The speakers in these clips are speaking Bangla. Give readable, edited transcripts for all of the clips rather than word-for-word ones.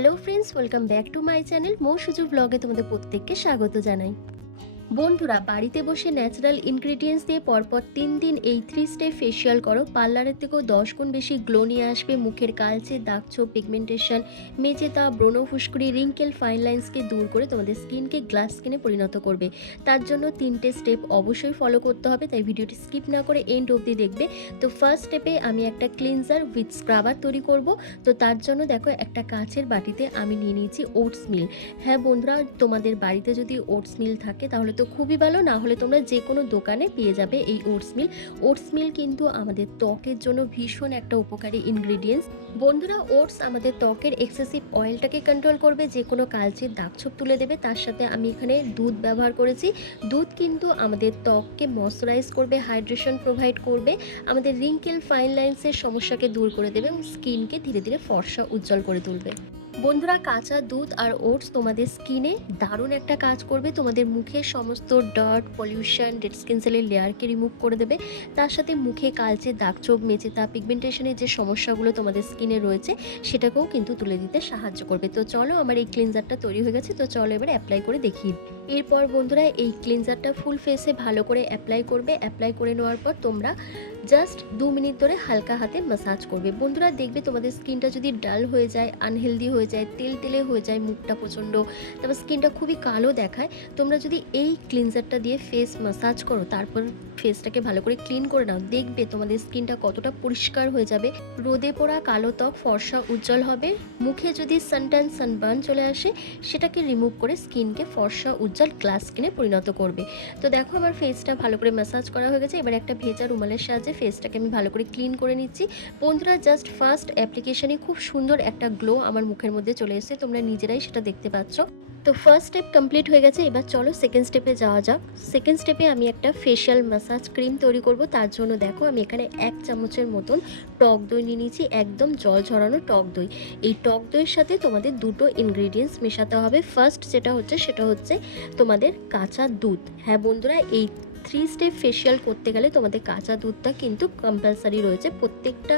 Hello friends, welcome back to my channel মো সুজু ব্লগে তোমাদের প্রত্যেককে স্বাগত জানাই। বন্ধুরা, বাড়িতে বসে ন্যাচারাল ইনগ্রিডিয়েন্টস দিয়ে পরপর 3 দিন এই 3 স্টেপ ফেসিয়াল করো। পার্লারের থেকেও 10 গুণ বেশি গ্লো নিয়ে আসবে। মুখের কালচে, দাগছোপ, পিগমেন্টেশন, মেচেতা, ব্রণ, ফুসকুড়ি, রিঙ্কেল, ফাইন লাইন্সকে দূর করে তোমাদের স্কিনকে গ্লাস স্কিনে পরিণত করবে। তার জন্য 3টে স্টেপ অবশ্যই ফলো করতে হবে, তাই ভিডিওটি স্কিপ না করে এন্ড অবধি দেখবে। তো ফার্স্ট স্টেপে আমি একটা ক্লিনজার উইথ স্ক্রাবার তৈরি করব। তো তার জন্য দেখো, একটা কাঁচের বাটিতে আমি নিয়ে নিয়েছি ওটস মিল। হ্যাঁ বন্ধুরা, তোমাদের বাড়িতে যদি ওটস মিল থাকে তাহলে তো খুবই ভালো, না হলে তোমরা যে কোনো দোকানে পেয়ে যাবে এই ওটস মিল। ওটস মিল কিন্তু আমাদের ত্বকের জন্য ভীষণ একটা উপকারী ইনগ্রিডিয়েন্টস। বন্ধুরা, ওটস আমাদের ত্বকের এক্সেসিভ অয়েলটাকে কন্ট্রোল করবে, যে কোনো কালচের দাগছোপ তুলে দেবে। তার সাথে আমি এখানে দুধ ব্যবহার করেছি। দুধ কিন্তু আমাদের ত্বককে ময়শ্চারাইজ করবে, হাইড্রেশন প্রোভাইড করবে, আমাদের রিঙ্কেল, ফাইন লাইন্সের সমস্যাকে দূর করে দেবে এবং স্কিনকে ধীরে ধীরে ফর্সা উজ্জ্বল করে তুলবে। বন্ধুরা, কাঁচা দুধ আর ওটস তোমাদের স্কিনে দারুণ একটা কাজ করবে। তোমাদের মুখের সমস্ত ডার্ট, পলিউশন, ডেড স্কিন সেলের লেয়ারকে রিমুভ করে দেবে। তার সাথে মুখে কালচে, দাগছোপ, মেচেতা, পিগমেন্টেশনের যে সমস্যাগুলো তোমাদের স্কিনে রয়েছে সেটাকেও কিন্তু তুলে দিতে সাহায্য করবে। তো চলো, আমার এই ক্লিনজারটা তৈরি হয়ে গেছে, তো চলো এবার অ্যাপ্লাই করে দেখিয়ে। এরপর বন্ধুরা, এই ক্লিনজারটা ফুল ফেসে ভালো করে অ্যাপ্লাই করবে। অ্যাপ্লাই করে নেওয়ার পর তোমরা জাস্ট 2 মিনিট ধরে হালকা হাতে ম্যাসাজ করবে। বন্ধুরা, দেখবে তোমাদের স্কিনটা যদি ডাল হয়ে যায়, আনহেলদি হয়ে যায়, তেল তেলে হয়ে যায়, মুখটা প্রচণ্ড, তারপর স্কিনটা খুবই কালো দেখায়, তোমরা যদি এই ক্লিনজারটা দিয়ে ফেস ম্যাসাজ করো, তারপর ফেসটাকে ভালো করে ক্লিন করে নাও, দেখবে তোমাদের স্কিনটা কতটা পরিষ্কার হয়ে যাবে। রোদে পোড়া কালো ত্বক ফর্সা উজ্জ্বল হবে। মুখে যদি সানট্যান, সানবার্ন চলে আসে, সেটাকে রিমুভ করে স্কিনকে ফর্সা উজ্জ্বল গ্লাস স্কিনে পরিণত করবে। তো দেখো, আমার ফেসটা ভালো করে ম্যাসাজ করা হয়ে গেছে। এবার একটা ভেজা রুমালের সাহায্যে ফেসটাকে আমি ভালো করে ক্লিন করে নিচ্ছি। বন্ধুরা, জাস্ট ফার্স্ট অ্যাপ্লিকেশনে খুব সুন্দর একটা গ্লো আমার মুখের মধ্যে চলে এসেছে, তোমরা নিজেরাই সেটা দেখতে পাচ্ছ। তো ফার্স্ট স্টেপ কমপ্লিট হয়ে গেছে, এবার চলো সেকেন্ড স্টেপে যাওয়া যাক। সেকেন্ড স্টেপে আমি একটা ফেশিয়াল ম্যাসাজ ক্রিম তৈরি করব। তার জন্য দেখো, আমি এখানে 1 চামচের মতন টক দই নিয়ে নিয়েছি, একদম জল ঝরানো টক দই। এই টক দইয়ের সাথে তোমাদের দুটো ইনগ্রিডিয়েন্টস মেশাতে হবে। ফার্স্ট যেটা হচ্ছে সেটা হচ্ছে তোমাদের কাঁচা দুধ। হ্যাঁ বন্ধুরা, এই 3 স্টেপ ফেশিয়াল করতে গেলে তোমাদের কাঁচা দুধটা কিন্তু কম্পালসারি রয়েছে। প্রত্যেকটা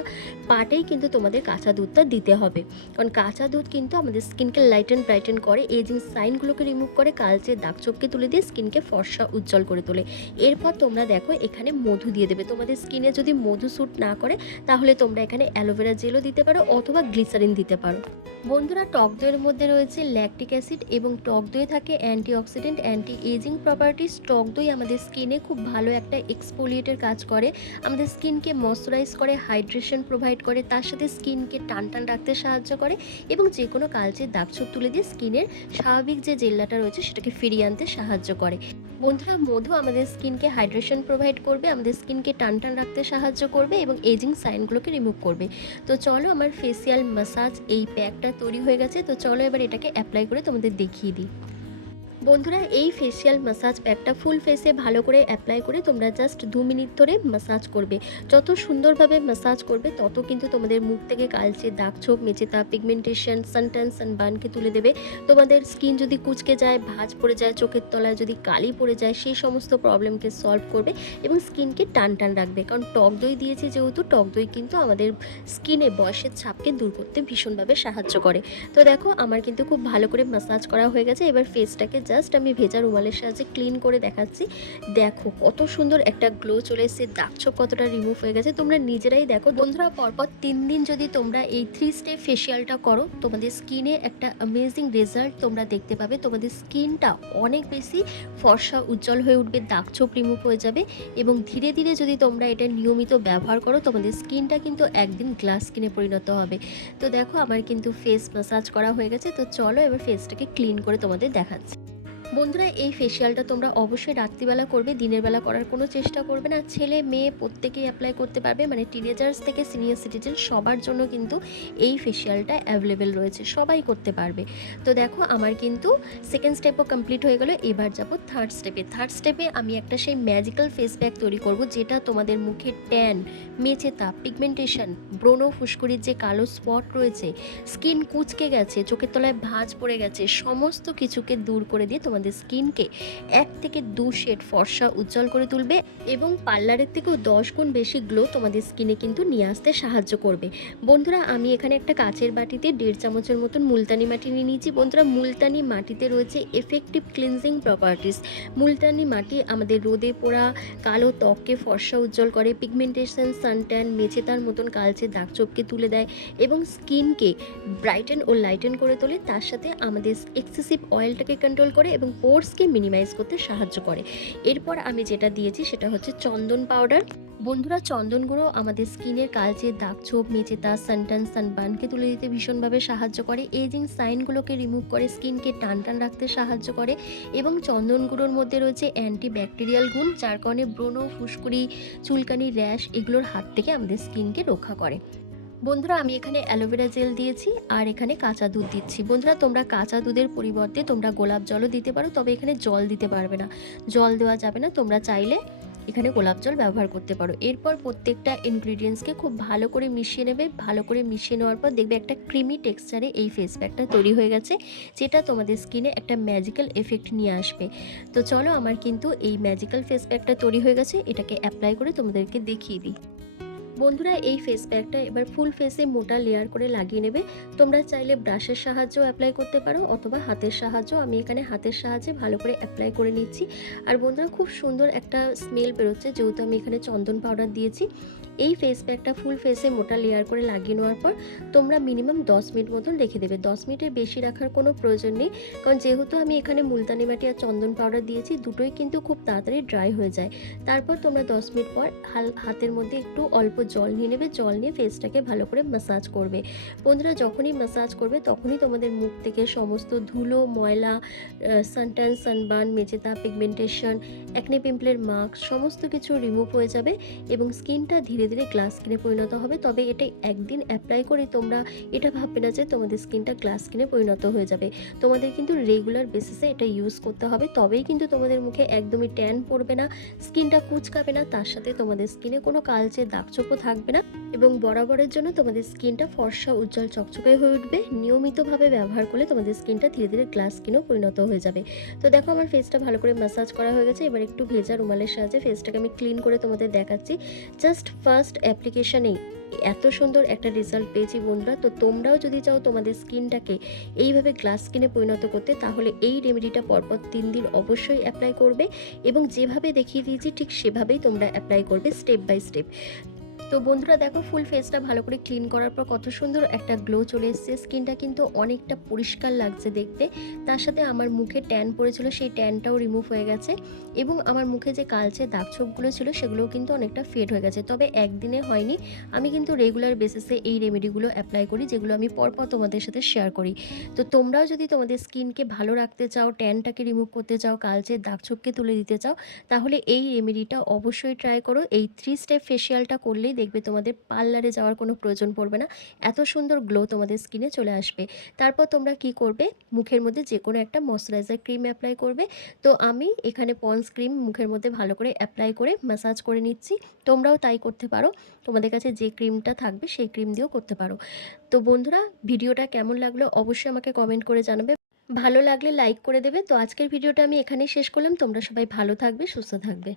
পার্টেই কিন্তু তোমাদের কাঁচা দুধটা দিতে হবে, কারণ কাঁচা দুধ কিন্তু আমাদের স্কিনকে লাইটেন ব্রাইটেন করে, এজিং সাইনগুলোকে রিমুভ করে, কালচে দাগছোপকে তুলে দিয়ে স্কিনকে ফর্সা উজ্জ্বল করে তোলে। এরপর তোমরা দেখো, এখানে মধু দিয়ে দেবে। তোমাদের স্কিনে যদি মধু স্যুট না করে, তাহলে তোমরা এখানে অ্যালোভেরা জেলও দিতে পারো অথবা গ্লিসারিন দিতে পারো। বন্ধুরা, টক দইয়ের মধ্যে রয়েছে ল্যাকটিক অ্যাসিড এবং টক দই থাকে অ্যান্টিঅক্সিডেন্ট, অ্যান্টি এজিং প্রপার্টিস। টক দই আমাদের স্কিনে খুব ভালো একটা এক্সফোলিয়েটের কাজ করে, আমাদের স্কিনকে ময়শ্চারাইজ করে, হাইড্রেশন প্রোভাইড করে, তার সাথে স্কিনকে টান টান রাখতে সাহায্য করে এবং যে কোনো কালচে দাগছোপ তুলে দিয়ে স্কিনের স্বাভাবিক যে জেল্লাটা রয়েছে সেটাকে ফিরিয়ে আনতে সাহায্য করে। বন্ধুরা, মধু আমাদের স্কিনকে হাইড্রেশন প্রোভাইড করবে, আমাদের স্কিনকে টান টান রাখতে সাহায্য করবে এবং এজিং সাইনগুলোকে রিমুভ করবে। তো চলো, আমার ফেসিয়াল ম্যাসাজ এই প্যাকটা তৈরি হয়ে গেছে। তো চলো এবার এটাকে অ্যাপ্লাই করে তোমাদের দেখিয়ে দিই। বন্ধুরা, এই ফেসিয়াল ম্যাসাজ প্যাকটা ফুল ফেসে ভালো করে অ্যাপ্লাই করে তোমরা জাস্ট 2 মিনিট ধরে ম্যাসাজ করবে। যত সুন্দরভাবে ম্যাসাজ করবে তত কিন্তু তোমাদের মুখ থেকে কালচে, দাগছোপ, মেচেতা, পিগমেন্টেশন, সানট্যান, সানবার্নকে তুলে দেবে। তোমাদের স্কিন যদি কুঁচকে যায়, ভাঁজ পড়ে যায়, চোখের তলায় যদি কালি পড়ে যায়, সেই সমস্ত প্রবলেমকে সলভ করবে এবং স্কিনকে টান টান রাখবে। কারণ টক দই দিয়েছি যেহেতু, টক দই কিন্তু আমাদের স্কিনে বয়সের ছাপকে দূর করতে ভীষণভাবে সাহায্য করে। তো দেখো, আমার কিন্তু খুব ভালো করে ম্যাসাজ করা হয়ে গেছে। এবার ফেসটাকে জাস্ট আমি ভেজা রুমালের সাহায্যে ক্লিন করে দেখাচ্ছি। দেখো কত সুন্দর একটা গ্লো চলে এসেছে, দাগছোপ কতটা রিমুভ হয়ে গেছে, তোমরা নিজেরাই দেখো। বন্ধুরা, পরপর 3 দিন যদি তোমরা এই 3 স্টেপ ফেসিয়ালটা করো, তোমাদের স্কিনে একটা অ্যামেজিং রেজাল্ট তোমরা দেখতে পাবে। তোমাদের স্কিনটা অনেক বেশি ফর্সা উজ্জ্বল হয়ে উঠবে, দাগছোপ রিমুভ হয়ে যাবে এবং ধীরে ধীরে যদি তোমরা এটা নিয়মিত ব্যবহার করো, তোমাদের স্কিনটা কিন্তু একদিন গ্লাস স্কিনে পরিণত হবে। তো দেখো, আমার কিন্তু ফেস ম্যাসাজ করা হয়ে গেছে। তো চলো এবার ফেসটাকে ক্লিন করে তোমাদের দেখাচ্ছি। বন্ধুরা, এই ফেসিয়ালটা তোমরা অবশ্যই রাত্রিবেলা করবে, দিনের বেলা করার কোনো চেষ্টা করবে না। ছেলে মেয়ে প্রত্যেকেই অ্যাপ্লাই করতে পারবে, মানে টিনেজার্স থেকে সিনিয়র সিটিজেন সবার জন্য কিন্তু এই ফেসিয়ালটা অ্যাভেলেবেল রয়েছে, সবাই করতে পারবে। তো দেখো, আমার কিন্তু সেকেন্ড স্টেপও কমপ্লিট হয়ে গেল। এবার যাবো থার্ড স্টেপে। থার্ড স্টেপে আমি একটা সেই ম্যাজিক্যাল ফেস প্যাক তৈরি করব, যেটা তোমাদের মুখে ট্যান, মেচেতা, পিগমেন্টেশন, ব্রণ, ফুসকুড়ির যে কালো স্পট রয়েছে, স্কিন কুঁচকে গেছে, চোখের তলায় ভাঁজ পড়ে গেছে, সমস্ত কিছুকে দূর করে দিয়ে তোমাদের তোমাদের স্কিনকে 1 থেকে 2 শেড ফর্সা উজ্জ্বল করে তুলবে এবং পার্লারের থেকেও 10 গুণ বেশি গ্লো তোমাদের স্কিনে কিন্তু নিয়ে আসতে সাহায্য করবে। বন্ধুরা আমি এখানে একটা কাচের বাটিতে 1.5 চামচের মতন মুলতানি মাটি নিয়ে নিয়েছি। বন্ধুরা মুলতানি মাটিতে রয়েছে এফেক্টিভ ক্লিনজিং প্রপার্টিস। মুলতানি মাটি আমাদের রোদে পোড়া কালো ত্বককে ফর্সা উজ্জ্বল করে, পিগমেন্টেশন, সানট্যান, মেচেতার মতন কালচে দাগছোপকে তুলে দেয় এবং স্কিনকে ব্রাইটেন ও লাইটেন করে তোলে। তার সাথে আমাদের এক্সেসিভ অয়েলটাকে কন্ট্রোল করে এবং পোর্সকে মিনিমাইজ করতে সাহায্য করে। এরপর আমি যেটা দিয়েছি সেটা হচ্ছে চন্দন পাউডার। বন্ধুরা চন্দন গুঁড়ো আমাদের স্কিনের কালচে দাগছোপ, মেচেতা, সানটান, সানবার্নকে তুলে দিতে ভীষণভাবে সাহায্য করে, এজিং সাইনগুলোকে রিমুভ করে, স্কিনকে টান টান রাখতে সাহায্য করে এবং চন্দন গুঁড়োর মধ্যে রয়েছে অ্যান্টি ব্যাকটেরিয়াল গুণ, যার কারণে ব্রণ, ফুসকুড়ি, চুলকানি, র্যাশ এগুলোর হাত থেকে আমাদের স্কিনকে রক্ষা করে। বন্ধুরা আমি এখানে অ্যালোভেরা জেল দিয়েছি আর এখানে কাঁচা দুধ দিচ্ছি। বন্ধুরা তোমরা কাঁচা দুধের পরিবর্তে তোমরা গোলাপ জলও দিতে পারো, তবে এখানে জল দিতে পারবে না, জল দেওয়া যাবে না। তোমরা চাইলে এখানে গোলাপ জল ব্যবহার করতে পারো। এরপর প্রত্যেকটা ইনগ্রিডিয়েন্টসকে খুব ভালো করে মিশিয়ে নেবে। ভালো করে মিশিয়ে নেওয়ার পর দেখবে একটা ক্রিমি টেক্সচারে এই ফেস প্যাকটা তৈরি হয়ে গেছে, যেটা তোমাদের স্কিনে একটা ম্যাজিক্যাল এফেক্ট নিয়ে আসবে। তো চলো আমার কিন্তু এই ম্যাজিক্যাল ফেস প্যাকটা তৈরি হয়ে গেছে, এটাকে অ্যাপ্লাই করে তোমাদেরকে দেখিয়ে দিই। বন্ধুরা এই ফেস প্যাকটা এবার ফুল ফেসে মোটা লেয়ার করে লাগিয়ে নেবে। তোমরা চাইলে ব্রাশের সাহায্যেও অ্যাপ্লাই করতে পারো অথবা হাতের সাহায্য। আমি এখানে হাতের সাহায্যে ভালো করে অ্যাপ্লাই করে নিচ্ছি। আর বন্ধুরা খুব সুন্দর একটা স্মেল বেরোচ্ছে, যেহেতু আমি এখানে চন্দন পাউডার দিয়েছি। এই ফেস প্যাকটা ফুল ফেসে মোটা লেয়ার করে লাগিয়ে নেওয়ার পর তোমরা মিনিমাম 10 মিনিট মতন রেখে দেবে। 10 মিনিটের বেশি রাখার কোনো প্রয়োজন নেই, কারণ যেহেতু আমি এখানে মুলতানি মাটি আর চন্দন পাউডার দিয়েছি, দুটোই কিন্তু খুব তাড়াতাড়ি ড্রাই হয়ে যায়। তারপর তোমরা 10 মিনিট পর হাতের মধ্যে একটু অল্প জল নিয়ে নেবে, জল নিয়ে ফেসটাকে ভালো করে ম্যাসাজ করবে। বন্ধুরা যখনই ম্যাসাজ করবে তখনই তোমাদের মুখ থেকে সমস্ত ধুলো, ময়লা, সানট্যান, সানবার্ন, মেচেতা, পিগমেন্টেশন, অ্যাকনে পিম্পলের মার্ক সমস্ত কিছু রিমুভ হয়ে যাবে এবং স্কিনটা ধীরে ধীরে গ্লাস স্কিনে পরিণত হবে। তবে এটা একদিন অ্যাপ্লাই করে তোমরা এটা ভাববে না যে তোমাদের স্কিনটা গ্লাস স্কিনে পরিণত হয়ে যাবে। তোমাদের কিন্তু রেগুলার বেসিসে এটা ইউজ করতে হবে, তবেই কিন্তু তোমাদের মুখে একদমই ট্যান পড়বে না, স্কিনটা কুচকাবে না, তার সাথে তোমাদের স্কিনে কোনো কালচে দাগছোপও থাকবে না এবং বরাবরের জন্য তোমাদের স্কিনটা ফর্সা, উজ্জ্বল, চকচকে হয়ে উঠবে। নিয়মিতভাবে ব্যবহার করলে তোমাদের স্কিনটা ধীরে ধীরে গ্লাস স্কিনেও পরিণত হয়ে যাবে। তো দেখো আমার ফেসটা ভালো করে ম্যাসাজ করা হয়ে গেছে। এবার একটু ভেজা রুমালের সাহায্যে ফেসটাকে আমি ক্লিন করে তোমাদের দেখাচ্ছি। জাস্ট ফার্স্ট অ্যাপ্লিকেশনেই এত সুন্দর একটা রেজাল্ট পেয়েছি বন্ধুরা। তো তোমরাও যদি চাও তোমাদের স্কিনটাকে এইভাবে গ্লাস স্কিনে পরিণত করতে, তাহলে এই রেমেডিটা পরপর 3 দিন অবশ্যই অ্যাপ্লাই করবে এবং যেভাবে দেখিয়ে দিয়েছি ঠিক সেভাবেই তোমরা অ্যাপ্লাই করবে স্টেপ বাই স্টেপ। তো বন্ধুরা দেখো ফুল ফেসটা ভালো করে ক্লিন করার পর কত সুন্দর একটা গ্লো চলে এসেছে, স্কিনটা কিন্তু অনেকটা পরিষ্কার লাগছে দেখতে। তার সাথে আমার মুখে ট্যান পড়েছিল, সেই ট্যানটাও রিমুভ হয়ে গেছে এবং আমার মুখে যে কালচে দাগছোপগুলো ছিল সেগুলোও কিন্তু অনেকটা ফেড হয়ে গেছে। তবে একদিনে হয়নি, আমি কিন্তু রেগুলার বেসিসে এই রেমেডিগুলো অ্যাপ্লাই করি, যেগুলো আমি পরপর তোমাদের সাথে শেয়ার করি। তো তোমরাও যদি তোমাদের স্কিনকে ভালো রাখতে চাও, ট্যানটাকে রিমুভ করতে চাও, কালচে দাগছোপকে তুলে দিতে চাও, তাহলে এই রেমেডিটা অবশ্যই ট্রাই করো। এই 3 স্টেপ ফেসিয়ালটা করলেই দেখবে তোমাদের পার্লারে যাওয়ার কোনো প্রয়োজন পড়বে না, এত সুন্দর গ্লো তোমাদের স্কিনে চলে আসবে। তারপর তোমরা কি করবে, মুখের মধ্যে যে কোনো একটা ময়শ্চারাইজার ক্রিম অ্যাপ্লাই করবে। তো আমি এখানে পন্স ক্রিম মুখের মধ্যে ভালো করে অ্যাপ্লাই করে ম্যাসাজ করে নিচ্ছি। তোমরাও তাই করতে পারো, তোমাদের কাছে যে ক্রিমটা থাকবে সেই ক্রিম দিয়েও করতে পারো। তো বন্ধুরা ভিডিওটা কেমন লাগলো অবশ্যই আমাকে কমেন্ট করে জানাবে, ভালো লাগলে লাইক করে দেবে। তো আজকের ভিডিওটা আমি এখানেই শেষ করলাম। তোমরা সবাই ভালো থাকবে, সুস্থ থাকবে।